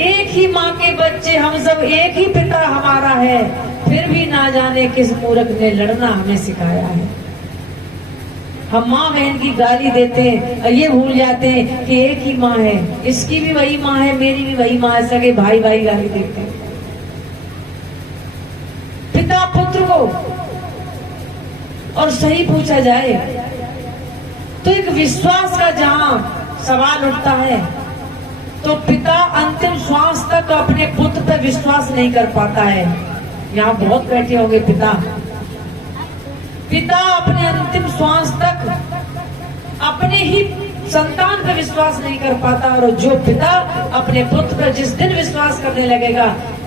एक ही माँ के बच्चे हम सब, एक ही पिता हमारा है, फिर भी ना जाने किस मूर्ख ने लड़ना हमें सिखाया है। हम माँ बहन की गाली देते हैं और ये भूल जाते हैं कि एक ही माँ है, इसकी भी वही माँ है, मेरी भी वही माँ है, सगे भाई भाई गाली देते हैं। पिता पुत्र को और सही पूछा जाए तो एक विश्वास का जहां सवाल उठता है तो पिता अंतिम श्वास तक अपने पुत्र पर विश्वास नहीं कर पाता है। यहाँ बहुत बैठे होंगे पिता अपने अंतिम श्वास तक अपने ही संतान पर विश्वास नहीं कर पाता, और जो पिता अपने पुत्र पर जिस दिन विश्वास करने लगेगा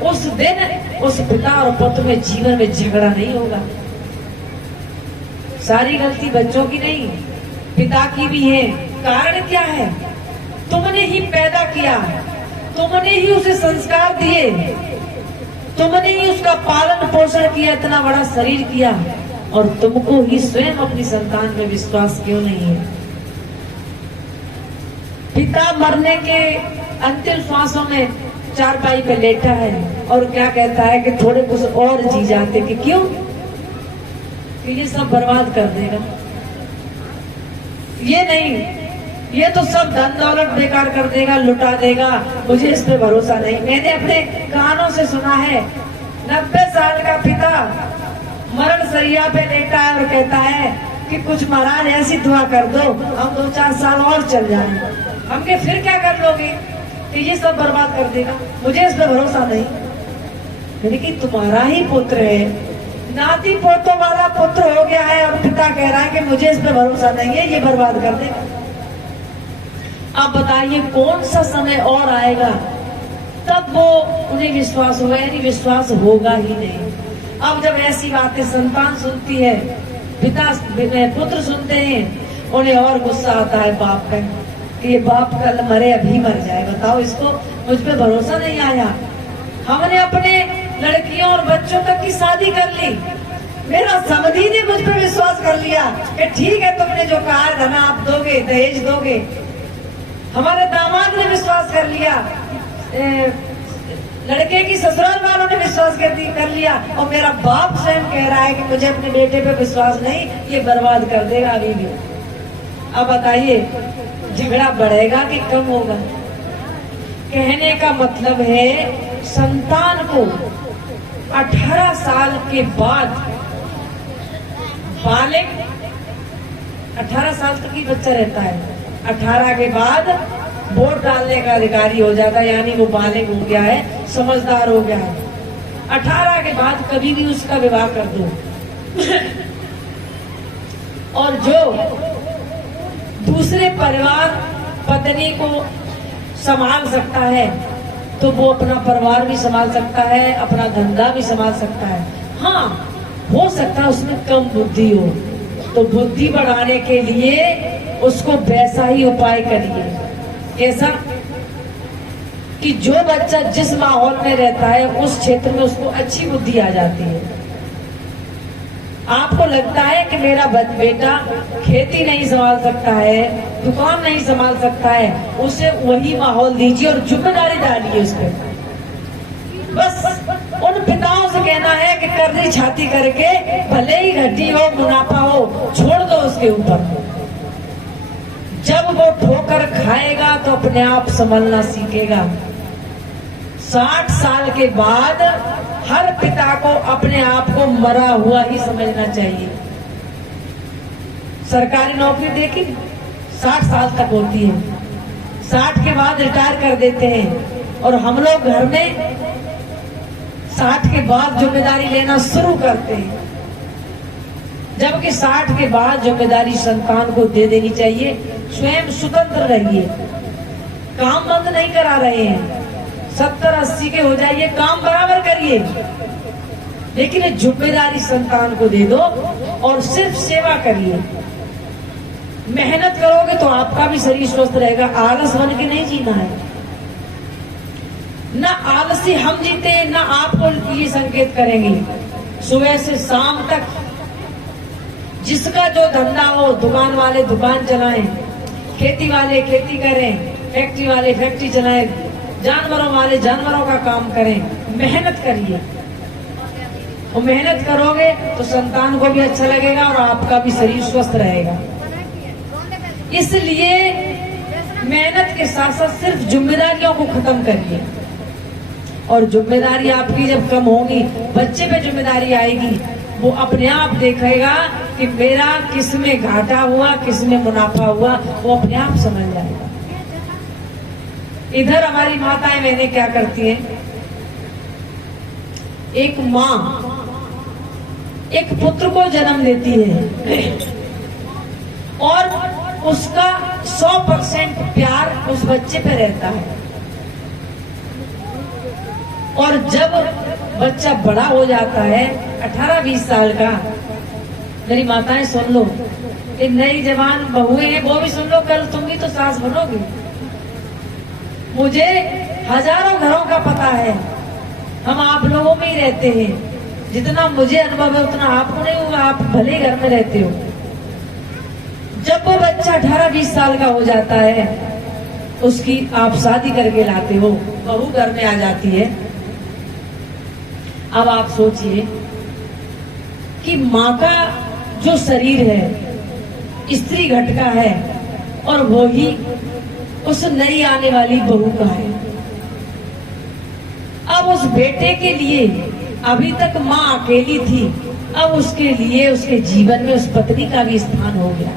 उस दिन उस पिता और पुत्र में जीवन में झगड़ा नहीं होगा। सारी गलती बच्चों की नहीं, पिता की भी है। कारण क्या है? तुमने ही पैदा किया, तुमने ही उसे संस्कार दिए, तुमने ही उसका पालन पोषण किया, इतना बड़ा शरीर किया, और तुमको ही स्वयं अपनी संतान में विश्वास क्यों नहीं है? पिता मरने के अंतिम श्वासों में चारपाई पे लेटा है और क्या कहता है कि थोड़े कुछ और जी जाते, कि क्यों? कि ये सब बर्बाद कर देगा, ये नहीं, ये तो सब धन दौलत बेकार कर देगा, लुटा देगा, मुझे इस पे भरोसा नहीं। मैंने अपने कानों से सुना है 90 साल का पिता मरण सैया पे लेटा है और कहता है कि कुछ महाराज ऐसी दुआ कर दो हम 2-4 साल और चल जाएं। हम के फिर क्या कर लोगे? कि ये सब बर्बाद कर देगा, मुझे इस पे भरोसा नहीं। यानी कि तुम्हारा ही पुत्र है, नाती पोतों वाला पुत्र हो गया है और पिता कह रहा है कि मुझे इस पे भरोसा नहीं है, ये बर्बाद कर देगा। अब बताइए कौन सा समय और आएगा तब वो उन्हें विश्वास होगा? यानी विश्वास होगा ही नहीं। अब जब ऐसी बातें संतान सुनती है, पिता पुत्र सुनते हैं, उन्हें और गुस्सा आता है बाप का कि ये बाप कल मरे अभी मर जाए। बताओ, इसको मुझ पे भरोसा नहीं आया, हमने अपने लड़कियों और बच्चों तक की शादी कर ली, मेरा समधी ने मुझ पर विश्वास कर लिया कि ठीक है तुमने जो कहा है धना आप दोगे, दहेज दोगे। हमारे दामाद ने विश्वास कर लिया, लड़के की ससुराल वालों ने विश्वास कर लिया, और मेरा बाप स्वयं कह रहा है कि मुझे अपने बेटे पे विश्वास नहीं, ये बर्बाद कर देगा अभी भी। अब बताइए झगड़ा बढ़ेगा कि कम होगा? कहने का मतलब है संतान को 18 साल के बाद बालिग, 18 साल तक ही बच्चा रहता है, 18 के बाद वोट डालने का अधिकारी हो जाता है, यानी वो बालिग हो गया है, समझदार हो गया है। 18 के बाद कभी भी उसका विवाह कर दो और जो दूसरे परिवार पत्नी को संभाल सकता है तो वो अपना परिवार भी संभाल सकता है, अपना धंधा भी संभाल सकता है। हाँ, हो सकता है उसमें कम बुद्धि हो, तो बुद्धि बढ़ाने के लिए उसको वैसा ही उपाय करिए। कैसा? कि जो बच्चा जिस माहौल में रहता है उस क्षेत्र में उसको अच्छी बुद्धि आ जाती है। आपको लगता है कि मेरा बेटा खेती नहीं संभाल सकता है, दुकान नहीं संभाल सकता है, उसे वही माहौल दीजिए और जिम्मेदारी डालिए उस पर। बस उन पिताओं से कहना है कि कर्री छाती करके भले ही घटी हो मुनाफा हो छोड़ दो उसके ऊपर। जब वो ठोकर खाएगा तो अपने आप संभलना सीखेगा। 60 साल के बाद हर पिता को अपने आप को मरा हुआ ही समझना चाहिए। सरकारी नौकरी देखी 60 साल तक होती है, 60 के बाद रिटायर कर देते हैं, और हम लोग घर में 60 के बाद जिम्मेदारी लेना शुरू करते हैं, जबकि 60 के बाद जिम्मेदारी संतान को दे देनी चाहिए। स्वयं स्वतंत्र रहिए, काम बंद नहीं करा रहे हैं, 70-80 के हो जाइए, काम बराबर करिए, लेकिन जिम्मेदारी संतान को दे दो और सिर्फ सेवा करिए। मेहनत करोगे तो आपका भी शरीर स्वस्थ रहेगा। आलस बन के नहीं जीना है, ना आलसी हम जीते ना आपको ये संकेत करेंगे। सुबह से शाम तक जिसका जो धंधा हो, दुकान वाले दुकान चलाएं, खेती वाले खेती करें, फैक्ट्री वाले फैक्ट्री चलाएं, जानवरों वाले जानवरों का काम करें, मेहनत करिए। और मेहनत करोगे तो संतान को भी अच्छा लगेगा और आपका भी शरीर स्वस्थ रहेगा। इसलिए मेहनत के साथ साथ सिर्फ जिम्मेदारियों को खत्म करिए। और जिम्मेदारी आपकी जब कम होगी, बच्चे पे जिम्मेदारी आएगी, वो अपने आप देखेगा कि मेरा किस में घाटा हुआ, किस में मुनाफा हुआ, वो अपने आप समझ जाएगा। इधर हमारी माताएं बहनें क्या करती हैं, एक माँ एक पुत्र को जन्म देती है और उसका 100% प्यार उस बच्चे पे रहता है। और जब बच्चा बड़ा हो जाता है 18-20 साल का, मेरी माताएं सुन लो, ये नई जवान बहुएं हैं, वो भी सुन लो, कल तुम भी तो सास बनोगी। मुझे हजारों घरों का पता है, हम आप लोगों में ही रहते हैं। जितना मुझे अनुभव है उतना आपको नहीं होगा, आप भले घर में रहते हो। जब वो बच्चा 18-20 साल का हो जाता है, उसकी आप शादी करके लाते हो, बहू घर में आ जाती है। अब आप सोचिए कि माँ का जो शरीर है स्त्री घट का है और वो ही उस नई आने वाली बहू का है। अब उस बेटे के लिए अभी तक माँ अकेली थी, अब उसके लिए उसके जीवन में उस पत्नी का भी स्थान हो गया।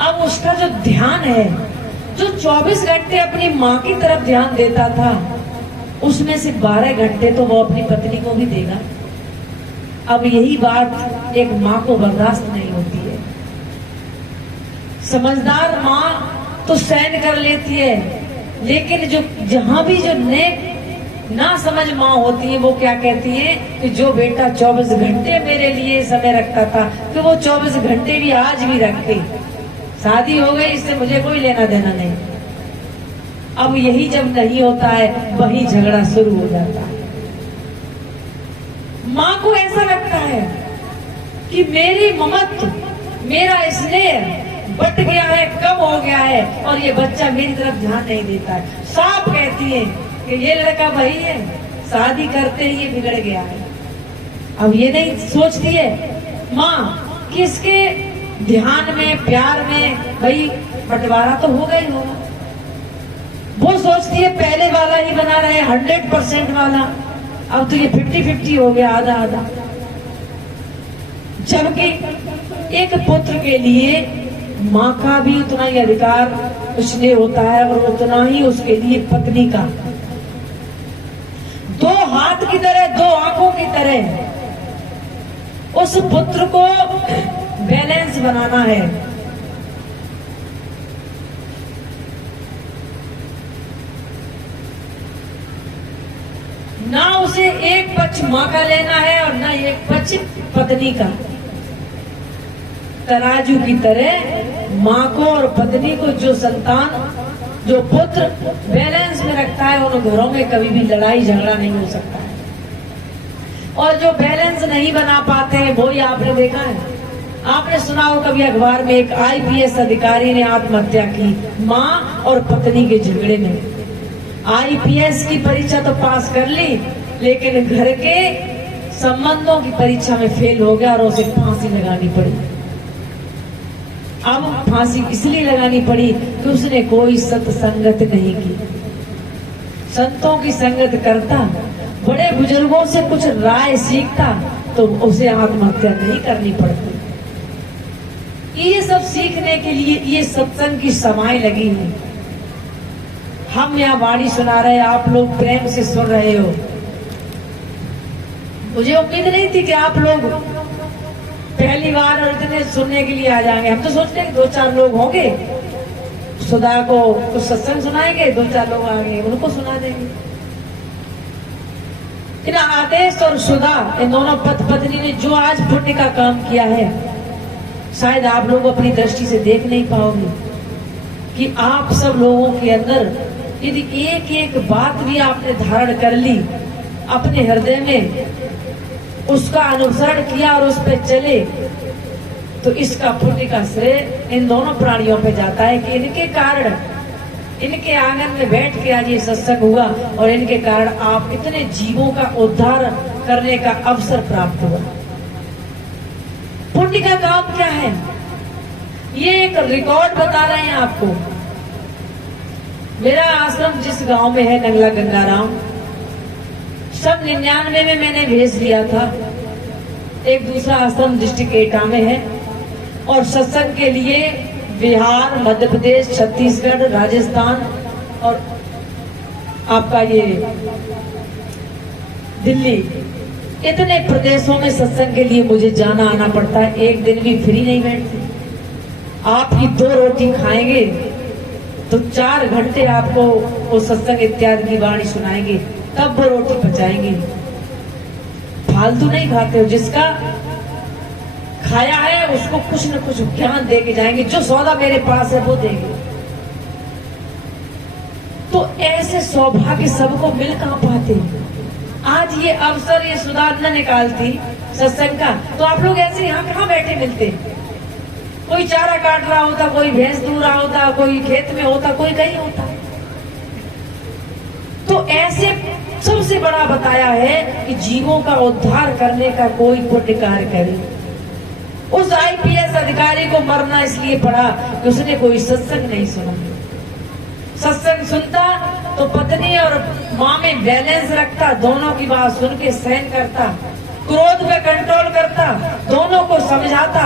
अब उसका जो ध्यान है, जो 24 घंटे अपनी माँ की तरफ ध्यान देता था, उसमें से 12 घंटे तो वो अपनी पत्नी को भी देगा। अब यही बात एक माँ को बर्दाश्त नहीं होती है। समझदार माँ तो सहन कर लेती है, लेकिन जो जहां भी जो नेक ना समझ माँ होती है, वो क्या कहती है कि जो बेटा 24 घंटे मेरे लिए समय रखता था, कि वो 24 घंटे भी आज भी रखे। शादी हो गई, इससे मुझे कोई लेना देना नहीं। अब यही जब नहीं होता है, वही झगड़ा शुरू हो जाता है। माँ को ऐसा लगता है कि मेरी ममत्व, मेरा स्नेह बट गया है, कम हो गया है, और ये बच्चा मेरी तरफ ध्यान नहीं देता है। साफ कहती है कि ये लड़का वही है, शादी करते ही ये बिगड़ गया है। अब ये नहीं सोचती है माँ कि इसके ध्यान में, प्यार में भाई बंटवारा तो होगा ही होगा। वो सोचती है पहले वाला ही बना रहे, 100% वाला, अब तो ये 50-50 हो गया, आधा आधा। जबकि एक पुत्र के लिए माँ का भी उतना ही अधिकार उसने होता है और उतना ही उसके लिए पत्नी का। दो हाथ की तरह, दो आंखों की तरह उस पुत्र को बैलेंस बनाना है। ना उसे एक पक्ष माँ का लेना है और ना एक पक्ष पत्नी का। तराजू की तरह माँ को और पत्नी को, जो संतान, जो पुत्र बैलेंस में रखता है, उन घरों में कभी भी लड़ाई झगड़ा नहीं हो सकता है। और जो बैलेंस नहीं बना पाते हैं, वो ही आपने देखा है। आपने सुना हो कभी अखबार में, एक IPS अधिकारी ने आत्महत्या की माँ और पत्नी के झगड़े में। IPS की परीक्षा तो पास कर ली, लेकिन घर के संबंधों की परीक्षा में फेल हो गया और उसे फांसी लगानी पड़ी। अब फांसी इसलिए लगानी पड़ी कि उसने कोई सत्संगत नहीं की। संतों की संगत करता, बड़े बुजुर्गों से कुछ राय सीखता, तो उसे आत्महत्या नहीं करनी पड़ती। ये सब सीखने के लिए ये सत्संग की समाएं लगी है। हम यहाँ वाणी सुना रहे, आप लोग प्रेम से सुन रहे हो। मुझे उम्मीद नहीं थी कि आप लोग पहली बार और इतने सुनने के लिए आ जाएंगे। हम तो सोचते हैं कि 2-4 लोग होंगे, सुधा को कुछ सत्संग सुनाएंगे, 2-4 लोग आएंगे, उनको सुना देंगे। इन आदेश और सुधा, इन दोनों पत्नी ने जो आज पुण्य का काम किया है, शायद आप लोग अपनी दृष्टि से देख नहीं पाओगे कि आप सब लोगों के अंदर यदि एक एक बात भी आपने धारण कर ली, अपने हृदय में उसका अनुसरण किया और उस पर चले, तो इसका पुण्य का श्रेय इन दोनों प्राणियों पे जाता है कि इनके कारण इनके आंगन में बैठ के आज ये सत्संग हुआ और इनके कारण आप इतने जीवों का उद्धार करने का अवसर प्राप्त हुआ। पुण्य का काम क्या है? ये एक रिकॉर्ड बता रहे हैं आपको। मेरा आश्रम जिस गांव में है नंगला गंगाराम, सब 99 में मैंने भेज दिया था। एक दूसरा आश्रम डिस्ट्रिक्ट एटा में है और सत्संग के लिए बिहार, मध्य प्रदेश, छत्तीसगढ़, राजस्थान और आपका ये दिल्ली, इतने प्रदेशों में सत्संग के लिए मुझे जाना आना पड़ता है। एक दिन भी फ्री नहीं बैठती। आपकी 2 रोटी खाएंगे तो 4 घंटे आपको वो सत्संग इत्यादि की वाणी सुनाएंगे, तब वो रोटी पचाएंगे। फालतू नहीं खाते हो। जिसका खाया है उसको कुछ न कुछ ज्ञान दे के जाएंगे। जो सौदा मेरे पास है वो देंगे। तो ऐसे सौभाग्य सबको मिल कहां पाते? आज ये अवसर ये सुधार न निकालती सत्संग का, तो आप लोग ऐसे यहाँ कहाँ बैठे मिलते? कोई चारा काट रहा होता, कोई भैंस दूह रहा होता, कोई खेत में होता, कोई कहीं होता। तो ऐसे सबसे बड़ा बताया है कि जीवों का उद्धार करने का कोई पुण्य कार्य करे। उस आईपीएस अधिकारी को मरना इसलिए पड़ा कि उसने कोई सत्संग नहीं सुना। सत्संग सुनता तो पत्नी और माँ में बैलेंस रखता, दोनों की बात सुन के सहन करता, क्रोध पे कंट्रोल करता, दोनों को समझाता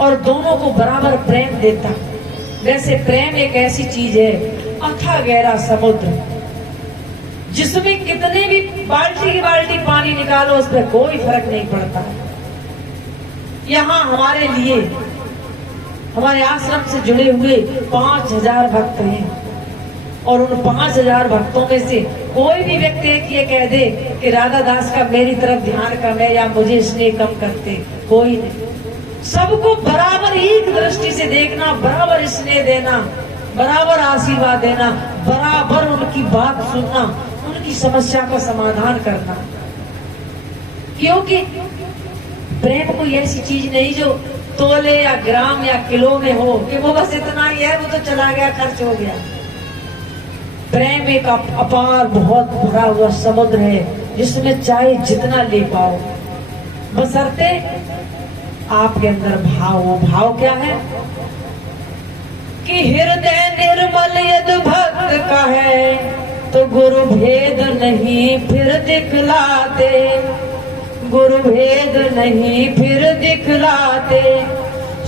और दोनों को बराबर प्रेम देता। वैसे प्रेम एक ऐसी चीज है, अथाह गहरा समुद्र, जिसमें कितने भी बाल्टी की बाल्टी पानी निकालो उस पर कोई फर्क नहीं पड़ता। यहाँ हमारे लिए, हमारे आश्रम से जुड़े हुए 5000 भक्त हैं और उन 5000 भक्तों में से कोई भी व्यक्ति ये कह दे कि राधा दास का मेरी तरफ ध्यान कम है या मुझे स्नेह कम करते, कोई नहीं। सबको बराबर एक दृष्टि से देखना, बराबर स्नेह देना, बराबर आशीर्वाद देना, बराबर उनकी बात सुनना, उनकी समस्या का समाधान करना। क्योंकि प्रेम कोई ऐसी चीज नहीं जो तोले या ग्राम या किलो में हो कि वो बस इतना ही है, वो तो चला गया, खर्च हो गया। प्रेम एक अपार बहुत भरा हुआ समुद्र है जिसमें चाहे जितना ले पाओ, बशर्ते आपके अंदर भाव हो। भाव क्या है कि हृदय निर्मल यदि भक्त का है तो गुरु भेद नहीं फिर दिखलाते, गुरु भेद नहीं फिर दिखलाते,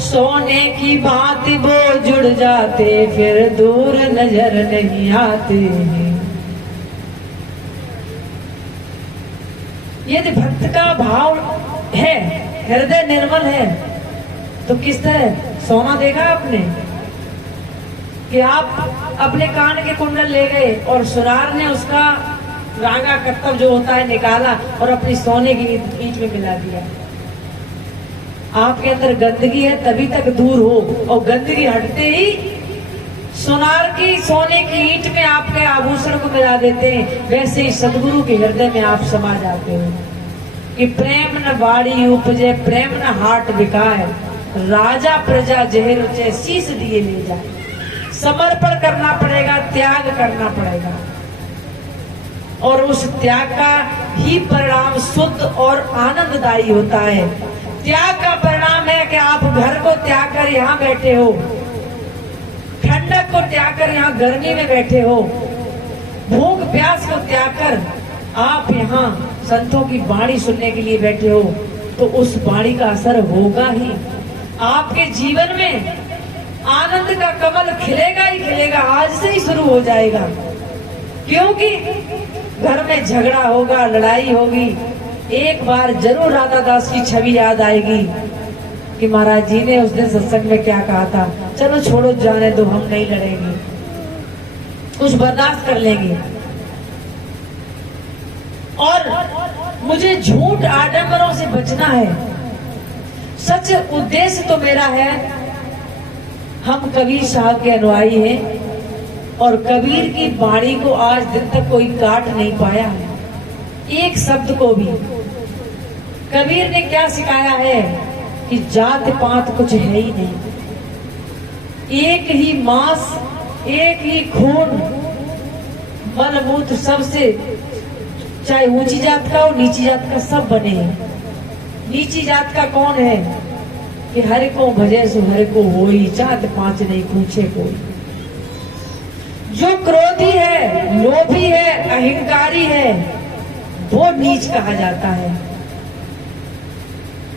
सोने की बात वो जुड़ जाते फिर दूर नजर नहीं आते। यदि भक्त का भाव है, हृदय निर्मल है, तो किस तरह सोना देखा आपने कि आप अपने कान के कुंडल ले गए और सुनार ने उसका रांगा कत्तव जो होता है निकाला और अपनी सोने की ईंट में मिला दिया। आपके अंदर गंदगी है तभी तक दूर हो, और गंदगी हटते ही सुनार की सोने की ईंट में आपके आभूषण को मिला देते हैं। वैसे ही सदगुरु के हृदय में आप समा जाते हो कि प्रेम न बाड़ी उपजे, प्रेम न हाट बिकाए, राजा प्रजा जहर उचे, शीश दिए ले जाए। समर्पण करना पड़ेगा, त्याग करना पड़ेगा, और उस त्याग का ही परिणाम शुद्ध और आनंददायी होता है। त्याग का परिणाम है कि आप घर को त्याग कर यहाँ बैठे हो, ठंडक को त्याग कर यहाँ गर्मी में बैठे हो, भूख प्यास को त्याग कर आप यहाँ संतों की वाणी सुनने के लिए बैठे हो, तो उस वाणी का असर होगा ही। आपके जीवन में आनंद का कमल खिलेगा ही खिलेगा, आज से ही शुरू हो जाएगा। क्योंकि घर में झगड़ा होगा, लड़ाई होगी, एक बार जरूर राधा दास की छवि याद आएगी कि महाराज जी ने उस दिन सत्संग में क्या कहा था, चलो छोड़ो जाने दो, हम नहीं लड़ेंगे, कुछ बर्दाश्त कर लेंगे। और मुझे झूठ आडंबरों से बचना है। सच उद्देश्य तो मेरा है, हम कबीर साहब के अनुयायी हैं और कबीर की वाणी को आज दिन तक कोई काट नहीं पाया है, एक शब्द को भी। कबीर ने क्या सिखाया है कि जात पात कुछ है ही नहीं, एक ही मांस एक ही खून मलमूत्र सबसे, चाहे ऊंची जात का हो नीची जात का, सब बने हैं। नीची जात का कौन है कि हरे को भजे सो हरे को होई, चात पांच नहीं पूछे कोई। जो क्रोधी है, लोभी है, अहंकारी है, वो नीच कहा जाता है।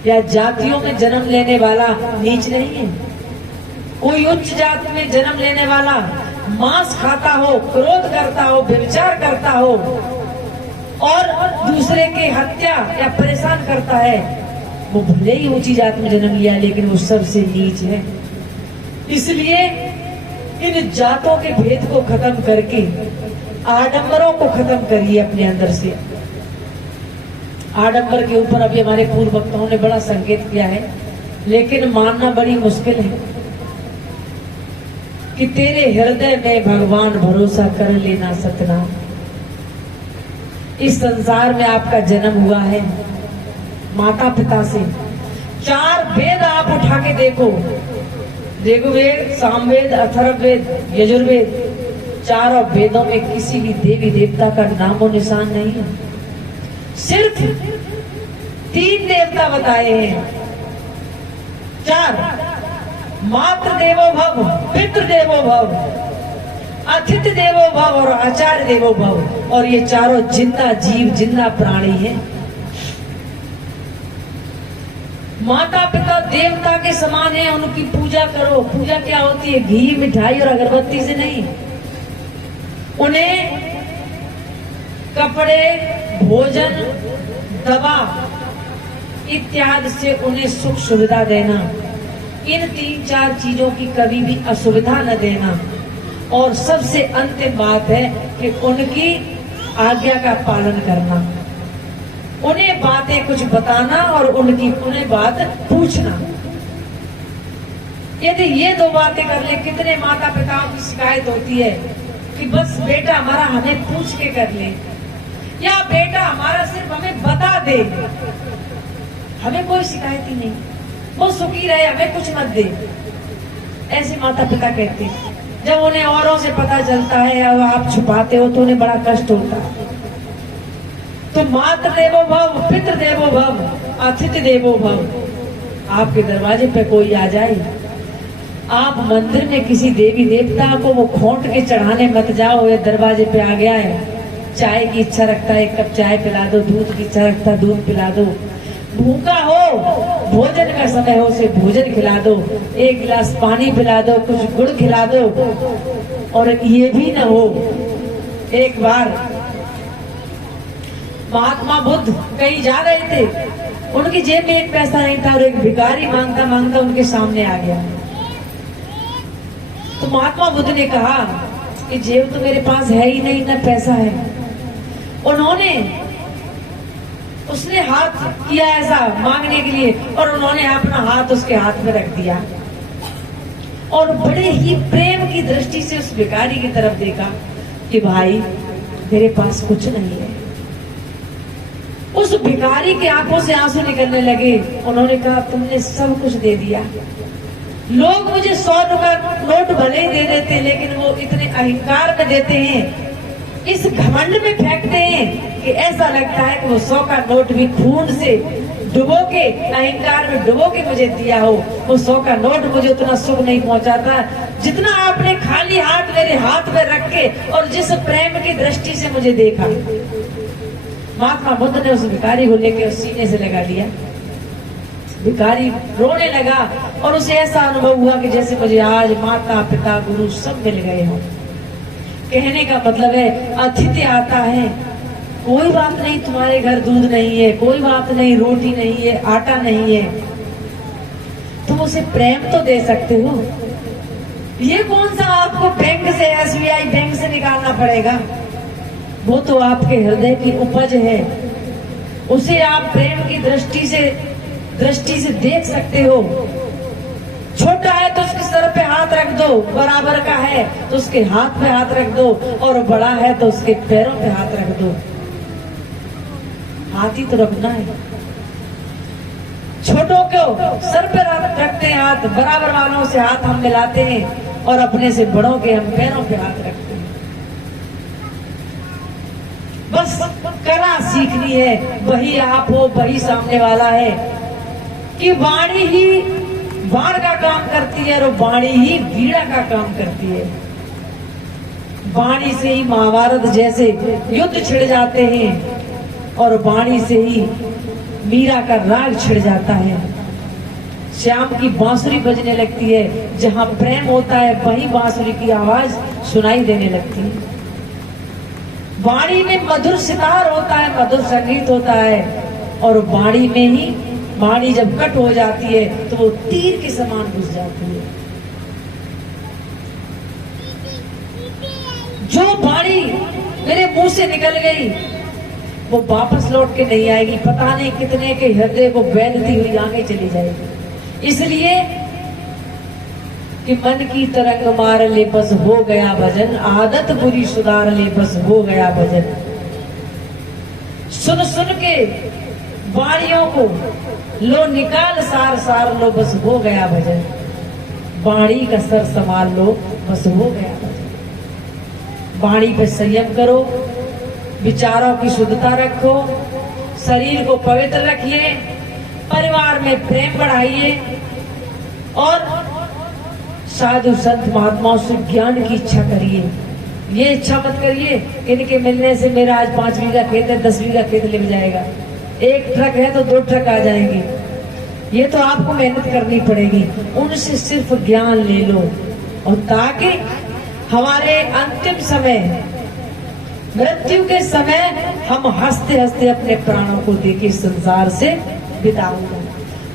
या जातियों में जन्म लेने वाला नीच नहीं है। कोई उच्च जात में जन्म लेने वाला मांस खाता हो, क्रोध करता हो, व्यभिचार करता हो और दूसरे की हत्या या परेशान करता है, वो भले ही ऊंची जात में जन्म लिया लेकिन वो सबसे नीच है। इसलिए इन जातों के भेद को खत्म करके आडंबरों को खत्म करिए अपने अंदर से। आडंबर के ऊपर अभी हमारे पूर्व वक्ताओं ने बड़ा संकेत किया है, लेकिन मानना बड़ी मुश्किल है कि तेरे हृदय में भगवान भरोसा कर लेना सतनाम। इस संसार में आपका जन्म हुआ है माता पिता से। 4 वेद आप उठा के देखो, ऋग्वेद, सामवेद, अथर्ववेद, यजुर्वेद, चारों वेदों में किसी भी देवी देवता का नामो निशान नहीं है। सिर्फ 3 देवता बताए हैं। 4, मातृ देवो भव, पितृ देवो भव, अतिथि देवो भव और आचार्य देवो भव। और ये चारों जिंदा जीव, जिंदा प्राणी हैं। माता पिता देवता के समान है, उनकी पूजा करो। पूजा क्या होती है? घी, मिठाई और अगरबत्ती से नहीं। उन्हें कपड़े, भोजन, दवा इत्यादि से उन्हें सुख सुविधा देना। इन 3-4 चीजों की कभी भी असुविधा न देना। और सबसे अंतिम बात है कि उनकी आज्ञा का पालन करना। उन्हें बातें कुछ बताना और उन्हें बात पूछना। यदि ये 2 बातें कर ले, कितने माता पिताओं की शिकायत होती है कि बस बेटा हमारा हमें पूछ के कर ले, या बेटा हमारा सिर्फ हमें बता दे, हमें कोई शिकायत ही नहीं, वो सुखी रहे, हमें कुछ मत दे। ऐसे माता पिता कहते हैं। जब उन्हें औरों से पता चलता है और आप छुपाते हो तो उन्हें बड़ा कष्ट होता है। तो मातृ देवो भव, पितृ देवो भव, अतिथि देवो भव। आपके दरवाजे पे कोई आ जाए, आप मंदिर में किसी देवी देवता को वो खोंट के चढ़ाने मत जाओ। ये दरवाजे पे आ गया है, चाय की इच्छा रखता है, 1 कप चाय पिला दो, दूध की इच्छा रखता है, दूध पिला दो, भूखा हो, भोजन का समय हो, उसे भोजन खिला दो, 1 गिलास पानी पिला दो, कुछ गुड़ खिला दो। और ये भी न हो, एक बार महात्मा बुद्ध कहीं जा रहे थे, उनकी जेब में 1 पैसा नहीं था और एक भिखारी मांगता मांगता उनके सामने आ गया। तो महात्मा बुद्ध ने कहा कि जेब तो मेरे पास है ही नहीं, ना पैसा है। उसने हाथ किया ऐसा मांगने के लिए और उन्होंने अपना हाथ उसके हाथ में रख दिया और बड़े ही प्रेम की दृष्टि से उस भिखारी की तरफ देखा कि भाई मेरे पास कुछ नहीं है। उस भिखारी की आंखों से आंसू निकलने लगे। उन्होंने कहा तुमने सब कुछ दे दिया। लोग मुझे 100 का नोट भले ही दे देते, लेकिन वो इतने अहंकार में देते हैं, इस घमंड में फेंकते हैं कि ऐसा लगता है कि वो 100 का नोट भी खून से डुबो के, अहंकार में डुबो के मुझे दिया हो। वो 100 का नोट मुझे उतना सुख नहीं पहुंचाता जितना आपने खाली हाथ मेरे हाथ में रख के और जिस प्रेम की दृष्टि से मुझे देखा। महात्मा बुद्ध ने उस भिखारी को लेकर सीने से लगा लिया। भिखारी रोने लगा और उसे ऐसा अनुभव हुआ कि जैसे मुझे आज माता पिता गुरु सब मिल गए हो। कहने का मतलब है अतिथि आता है, कोई बात नहीं तुम्हारे घर दूध नहीं है, कोई बात नहीं रोटी नहीं है, आटा नहीं है, तुम उसे प्रेम तो दे सकते हो। ये कौन सा आपको बैंक से, SBI बैंक से निकालना पड़ेगा? वो तो आपके हृदय की उपज है, उसे आप प्रेम की दृष्टि से देख सकते हो। छोटा है तो उसके सर पे हाथ रख दो, बराबर का है तो उसके हाथ पे हाथ रख दो, और बड़ा है तो उसके पैरों पे हाथ रख दो। हाथ ही तो रखना है। छोटों को सर पे रखते हैं हाथ, बराबर वालों से हाथ हम मिलाते हैं और अपने से बड़ों के हम पैरों पे हाथ रखते हैं। बस कला सीखनी है, वही आप हो वही सामने वाला है, कि वाणी ही बाण का काम करती है और वाणी ही वीणा का काम करती है। वाणी से ही महाभारत जैसे युद्ध छिड़ जाते हैं और वाणी से ही मीरा का राग छिड़ जाता है। श्याम की बांसुरी बजने लगती है, जहां प्रेम होता है वहीं बांसुरी की आवाज सुनाई देने लगती है। वाणी में मधुर सितार होता है, मधुर संगीत होता है, और वाणी में ही वाणी जब कट हो जाती है तो वो तीर के समान घुस जाती है। जो वाणी मेरे मुंह से निकल गई वो वापस लौट के नहीं आएगी, पता नहीं कितने के हृदय को बैलती हुई आगे चली जाएगी। इसलिए कि मन की तरंग मार ले बस हो गया भजन, आदत बुरी सुधार ले बस हो गया भजन। सुन सुन के वाणियों को लो निकाल सार सार लो बस हो गया भजन। वाणी का सर संभाल लो बस हो गया भजन। वाणी पे संयम करो, विचारों की शुद्धता रखो, शरीर को पवित्र रखिए, परिवार में प्रेम बढ़ाइए और साधु संत महात्माओं से ज्ञान की इच्छा करिए। ये इच्छा मत करिए इनके मिलने से मेरा आज 5 बीघा खेत है 10 बीघा खेत लग जाएगा, 1 ट्रक है तो 2 ट्रक आ जाएंगे। ये तो आपको मेहनत करनी पड़ेगी। उनसे सिर्फ ज्ञान ले लो, और ताकि हमारे अंतिम समय मृत्यु के समय हम हंसते हंसते अपने प्राणों को देके संसार से बिताऊंगा।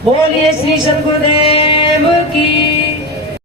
बोलिए श्री सद्गुरुदेव की